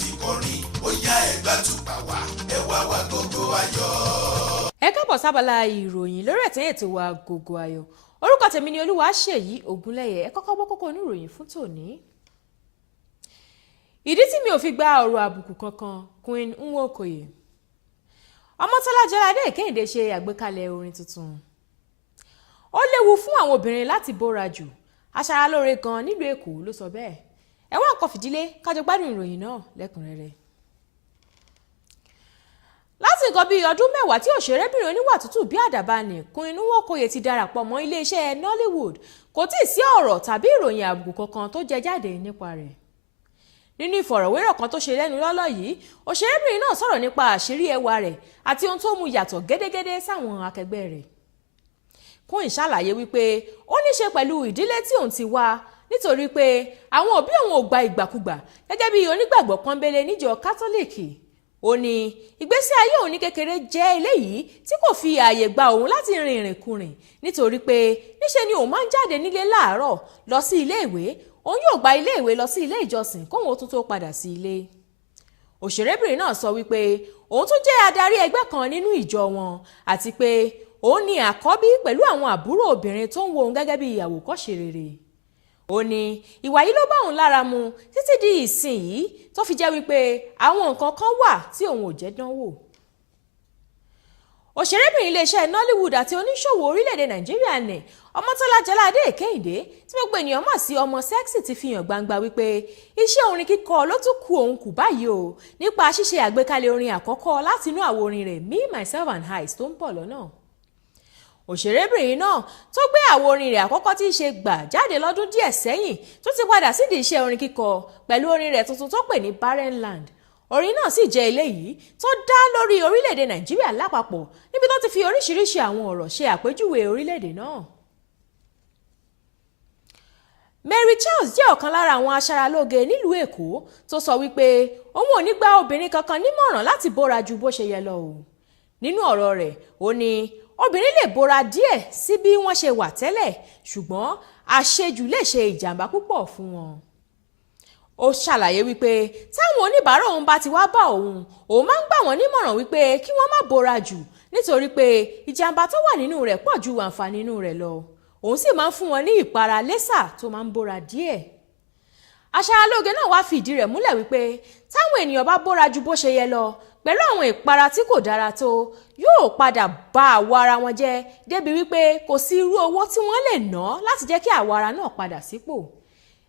ti kọrin ó yá ẹgbà tùpà wá ẹ wá wá Gógó Ayọ̀. Ẹ káàbọ̀ sábàlá ìròyìn lórí ètò wa Gógó Ayọ̀. Orúkọ tèmi ni Olúwaṣèyí Ògúnlẹ́yẹ. Ẹ kọ́kọ́ gbọ́ kókó inú ìròyìn fún tòní. Ìdí tí mi ò fi gba ọ̀rọ̀ àbùkù kankan Queen Nwokoye. Ọmọ́tọ́lá Jáládé Kẹ́hìndé ṣe àgbékalẹ̀ orin tuntun. Ó léwu fún àwọn obìnrin láti bóra jù. Aṣaralóore kan nílùú Èkó ló sọ bẹ́ẹ̀. Ẹ wá nǹkan fìdílé kájọ gbádùn ìròyìn náà lẹ́kùnrẹ́rẹ́. Láti nǹkan bíi ọdún mẹ́wàá tí òṣèrébìnrin oníwà tútù bí àdàbà ní Queen Nwokoye ti darapọ̀ mọ́ iléeṣẹ́ Nollywood kò tíì sí ọ̀rọ̀ tàbí ìròyìn àbùkù kankan tó jẹ jáde nípa rẹ̀. Nínú ìfọ̀rọ̀wérọ̀ kan tó ṣe lẹ́nu lọ́lọ́ yìí, òṣèrébìnrin náà sọ̀rọ̀ nípa àṣírí ẹwà rẹ̀ àti ohun tó mú yàtọ̀ gédégédé sáwọn akẹgbẹ́ rẹ̀. Queen ṣàlàyé wípé ó ní ṣe pẹ̀lú ìdílé tí òun ti wá nítorí pé àwọn òbí òun ò gba ìgbàkúgbà gẹ́gẹ́ bí onígbàgbọ́ pọ́nbélé níjọ kátólíìkì. Ó ní ìgbésí ayé òun ní kékeré jẹ́ eléyìí tí kò fi ààyè gba òun láti rin ìrìnkúrìn nítorí pé níṣe ni òun máa ń jáde nílé láàárọ̀ lọ sí ilé ìwé, òun yóò gba ilé ìwé lọ sí ilé ìjọsìn kóun ó tún tó padà sí ilé. Òṣèrébìnrin náà sọ wípé òun tún jẹ́ adarí ẹgbẹ́ kan nínú ìjọ wọn àti pé òun ni àkọ́bí pẹ̀lú àwọn àbúrò obìnrin tó ń wo òun gẹ́gẹ́ bí àwòkọ́ṣe rere. Ó ní ìwà yìí ló bá òun lára mu títí di ìsìn yìí tó fi jẹ́ wípé àwọn nǹkan kan wà tí òun ò jẹ́ dánwò. Òṣèrébìnrin iléeṣẹ́ Nollywood àti oníṣòwò orílẹ̀-èdè Nàìjíríà ní Ọmọ́tọ́lá Jáládé Kẹ́hìndé tí gbogbo ènìyàn mọ̀ sí ọmọ sẹ́ksì ti fi hàn gbangba wípé iṣẹ́ orin kíkọ ló tún kù òun kù báyìí o nípa ṣíṣe àgbékalẹ̀ orin àkọ́kọ́ látinú àwo orin rẹ̀ Me, Myself and I tó ń bọ̀ lọ́nà. Òṣèrébìnrin náà tó gbé àwo orin rẹ̀ àkọ́kọ́ tí í ṣe gbà jáde lọ́dún díẹ̀ sẹ́yìn tó ti padà sídìí iṣẹ́ orin kíkọ pẹ̀lú orin rẹ̀ tuntun tó pè ní Barren Land. Orin náà sì jẹ́ eléyìí tó dá lórí orílẹ̀-èdè Nàìjíríà lápapọ̀ níbi tó ti fi oríṣiríṣi àwọn ọ̀rọ̀ ṣe àpèjúwe orílẹ̀-èdè náà. Mary Charles jẹ́ ọ̀kan lára àwọn aṣaralóge nílùú Èkó tó sọ wípé òun ò ní gba obìnrin kankan nímọ̀ràn láti bóra ju bó ṣe yẹ lọ o. Nínú ọ̀rọ̀ rẹ̀ ó ní obìnrin lè bóra díẹ̀ sí bí wọ́n ṣe wà tẹ́lẹ̀ ṣùgbọ́n àṣejù lè ṣe ìjàmbá púpọ̀ fún wọn. Ó ṣàlàyé wípé táwọn oníbàárà òun bá ti wá bá òun máa ń gbà wọ́n nímọ̀ràn wípé kí wọ́n má bóra jù nítorí pé ìjàmbá tó wà nínú rẹ̀ pọ̀ ju àǹfààní inú rẹ̀ lọ. Òun sì máa ń fún wọn ní ìpara lẹ́sà tó máa ń bóra díẹ̀. Aṣaralóge náà wá fi ìdí rẹ̀ múlẹ̀ wípé táwọn ènìyàn bá bóra ju bó ṣe yẹ lọ pẹ̀lú àwọn ìpara tí kò dára tó yóò padà bà àwọ̀ ara wọn jẹ́ débi wípé kò sí irú owó tí wọ́n lè ná láti jẹ́ kí àwọ̀ ara náà padà sípò.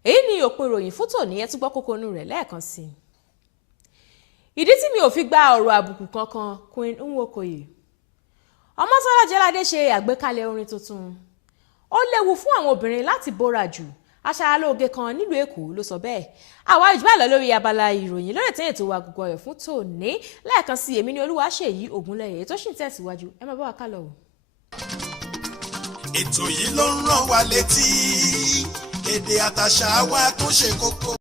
Èyí ni òpin ìròyìn fún tòní, ẹ tún gbọ́ kókó inú rẹ̀ lẹ́ẹ̀kan sí i. Ìdí tí mi ò fi gba ọ̀rọ̀ àbùkù kankan Queen Nwokoye. Ọmọ́tọ́lá Jáládé ṣe àgbékalẹ̀ orin tuntun. Ó léwu fún àwọn obìnrin láti bóra jù. Aṣaralóge kan nílùú Èkó ló sọ bẹ́ẹ̀. Àwa ìjùbà lọ lórí abala ìròyìn lórí ètò wa Gógó Ayọ̀ fún tòní. Lẹ́ẹ̀kan sí èmi ni Olúwaṣèyí Ògúnlẹ́yẹ tó sì ń tẹ̀síwájú. Ẹ máa bá wa kálọ o. Ètò yìí ló ń rán wa létí èdè àtàṣà wa tó ṣe kókó.